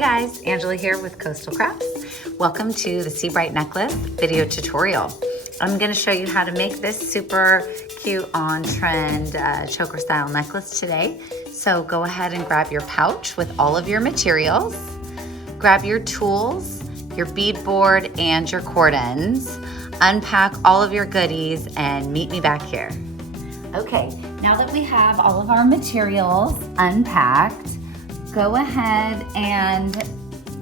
guys, Angela here with Coastal Crafts. Welcome to the Seabright necklace video tutorial. I'm going to show you how to make this super cute on trend choker style necklace today. So go ahead and grab your pouch with all of your materials. Grab your tools, your bead board, and your cord ends. Unpack all of your goodies and meet me back here. Okay, now that we have all of our materials unpacked, go ahead and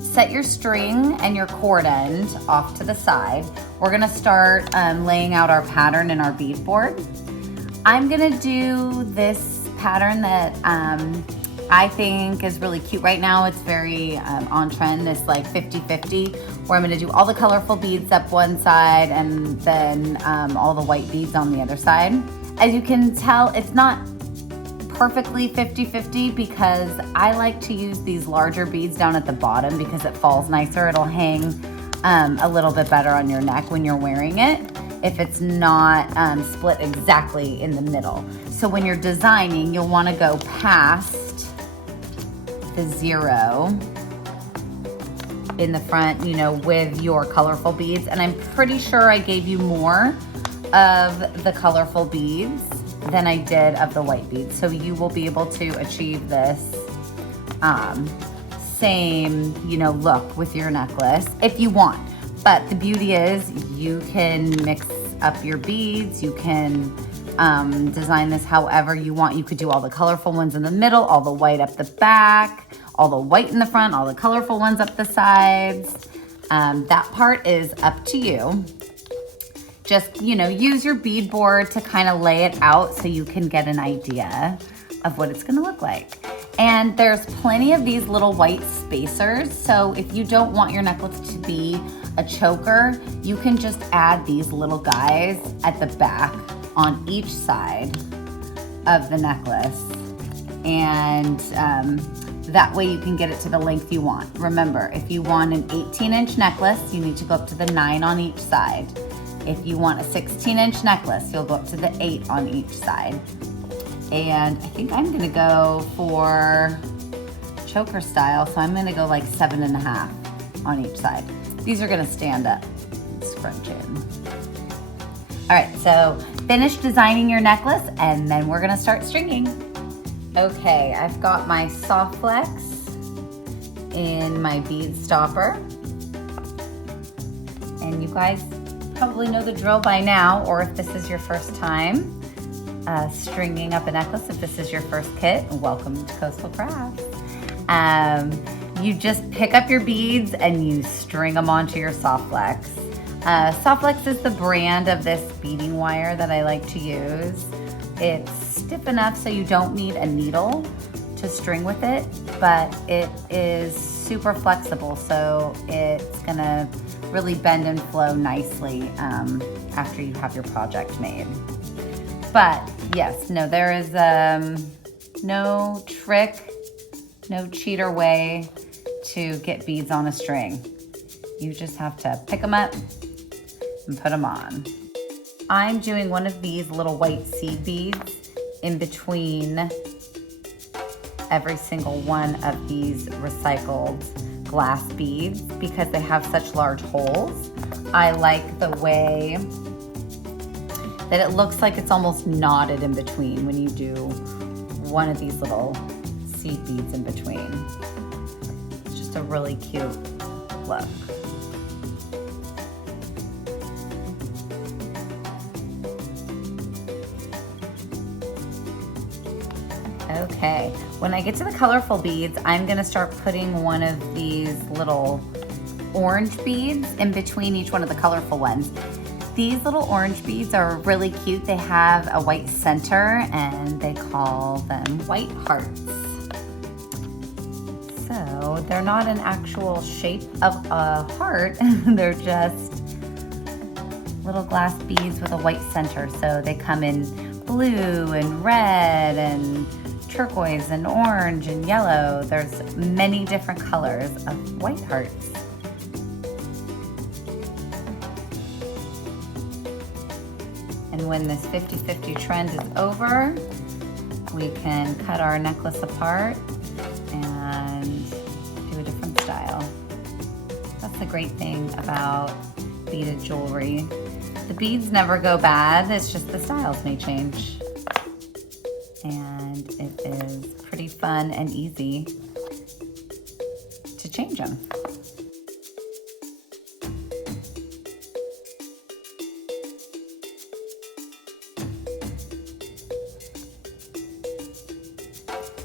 set your string and your cord end off to the side. We're gonna start laying out our pattern in our bead board. I'm gonna do this pattern that I think is really cute right now. It's very on trend, this like 50-50, where I'm gonna do all the colorful beads up one side and then all the white beads on the other side. As you can tell, it's not perfectly 50-50 because I like to use these larger beads down at the bottom because it falls nicer. It'll hang a little bit better on your neck when you're wearing it if it's not split exactly in the middle. So when you're designing, you'll want to go past the 0 in the front, you know, with your colorful beads. And I'm pretty sure I gave you more of the colorful beads than I did of the white beads. So you will be able to achieve this same, you know, look with your necklace if you want. But the beauty is you can mix up your beads. You can design this however you want. You could do all the colorful ones in the middle, all the white up the back, all the white in the front, all the colorful ones up the sides. That part is up to you. Just, you know, use your bead board to kind of lay it out so you can get an idea of what it's gonna look like. And there's plenty of these little white spacers. So if you don't want your necklace to be a choker, you can just add these little guys at the back on each side of the necklace. And that way you can get it to the length you want. Remember, if you want an 18-inch necklace, you need to go up to the 9 on each side. If you want a 16-inch necklace, you'll go up to the 8 on each side. And I think I'm gonna go for choker style, so I'm gonna go like 7.5 on each side. These are gonna stand up and scrunch in. All right, so finish designing your necklace and then we're gonna start stringing. Okay, I've got my soft flex in my bead stopper. And you guys probably know the drill by now, or if this is your first time stringing up a necklace, if this is your first kit, welcome to Coastal Crafts. You just pick up your beads and you string them onto your soft flex. Soft flex is the brand of this beading wire that I like to use. It's stiff enough so you don't need a needle to string with it, but it is super flexible, so it's gonna really bend and flow nicely after you have your project made. But yes, no, there is no trick, no cheater way to get beads on a string. You just have to pick them up and put them on. I'm doing one of these little white seed beads in between every single one of these recycled glass beads because they have such large holes. I like the way that it looks like it's almost knotted in between when you do one of these little seed beads in between. It's just a really cute look. Okay, when I get to the colorful beads, I'm gonna start putting one of these little orange beads in between each one of the colorful ones. These little orange beads are really cute. They have a white center and they call them white hearts. So they're not an actual shape of a heart. They're just little glass beads with a white center. So they come in blue and red and turquoise and orange and yellow. There's many different colors of white hearts. And when this 50-50 trend is over, we can cut our necklace apart and do a different style. That's the great thing about beaded jewelry. The beads never go bad, it's just the styles may change. And it is pretty fun and easy to change them.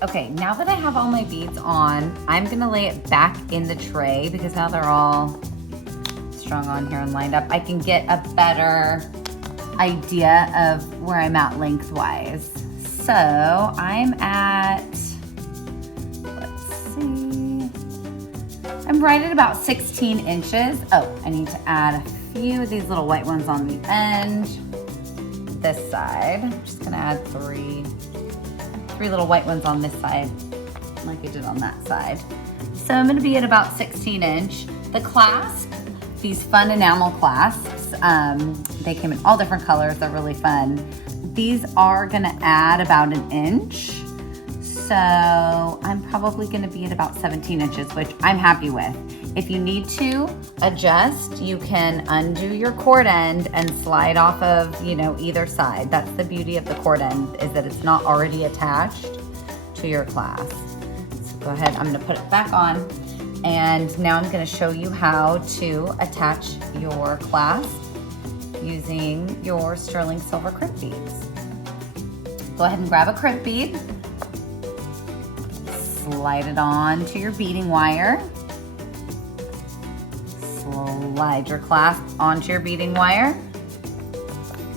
Okay, now that I have all my beads on, I'm gonna lay it back in the tray because now they're all strung on here and lined up. I can get a better idea of where I'm at lengthwise. So I'm at, let's see, I'm right at about 16 inches. Oh, I need to add a few of these little white ones on the end. This side, I'm just gonna add three little white ones on this side, like I did on that side. So I'm gonna be at about 16 inch. The clasp, these fun enamel clasps, they came in all different colors, they're really fun. These are gonna add about an inch. So I'm probably gonna be at about 17 inches, which I'm happy with. If you need to adjust, you can undo your cord end and slide off of, either side. That's the beauty of the cord end, is that it's not already attached to your clasp. So go ahead, I'm gonna put it back on. And now I'm gonna show you how to attach your clasp using your sterling silver crimp beads. Go ahead and grab a crimp bead, slide it on to your beading wire, slide your clasp onto your beading wire,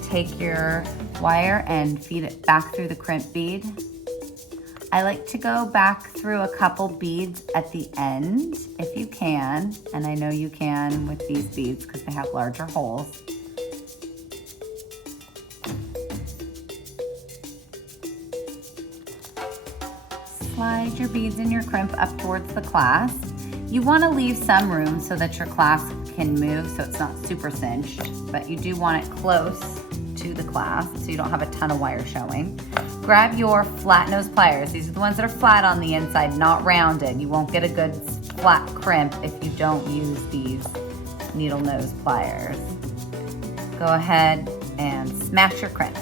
take your wire and feed it back through the crimp bead. I like to go back through a couple beads at the end if you can, and I know you can with these beads because they have larger holes. Slide your beads in your crimp up towards the clasp. You want to leave some room so that your clasp can move so it's not super cinched, but you do want it close to the clasp so you don't have a ton of wire showing. Grab your flat nose pliers. These are the ones that are flat on the inside, not rounded. You won't get a good flat crimp if you don't use these needle nose pliers. Go ahead and smash your crimp.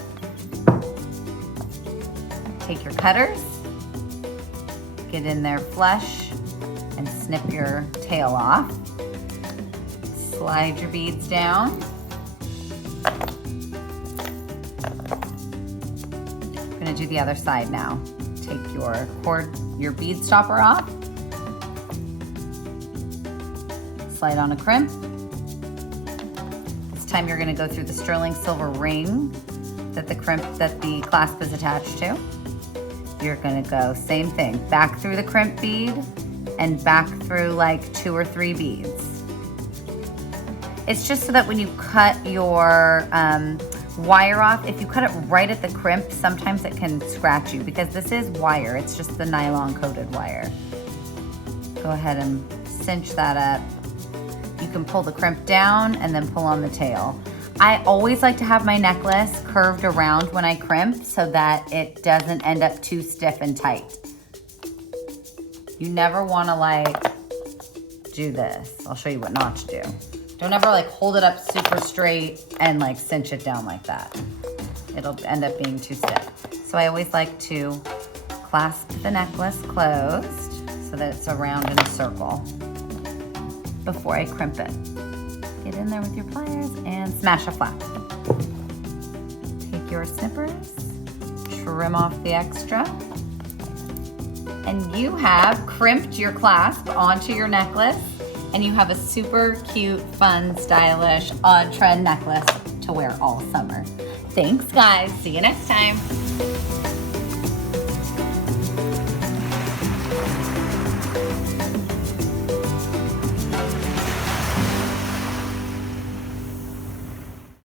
Take your cutters, get in there flush, and snip your tail off. Slide your beads down. We're gonna do the other side now. Take your bead stopper off. Slide on a crimp. This time you're gonna go through the sterling silver ring that the clasp is attached to. You're gonna go, same thing, back through the crimp bead and back through like 2 or 3 beads. It's just so that when you cut your wire off, if you cut it right at the crimp, sometimes it can scratch you because this is wire, it's just the nylon coated wire. Go ahead and cinch that up. You can pull the crimp down and then pull on the tail. I always like to have my necklace curved around when I crimp so that it doesn't end up too stiff and tight. You never wanna do this. I'll show you what not to do. Don't ever hold it up super straight and cinch it down like that. It'll end up being too stiff. So I always like to clasp the necklace closed so that it's around in a circle before I crimp it. Get in there with your pliers and smash a flap. Take your snippers, trim off the extra, and you have crimped your clasp onto your necklace, and you have a super cute, fun, stylish, on-trend necklace to wear all summer. Thanks, guys. See you next time.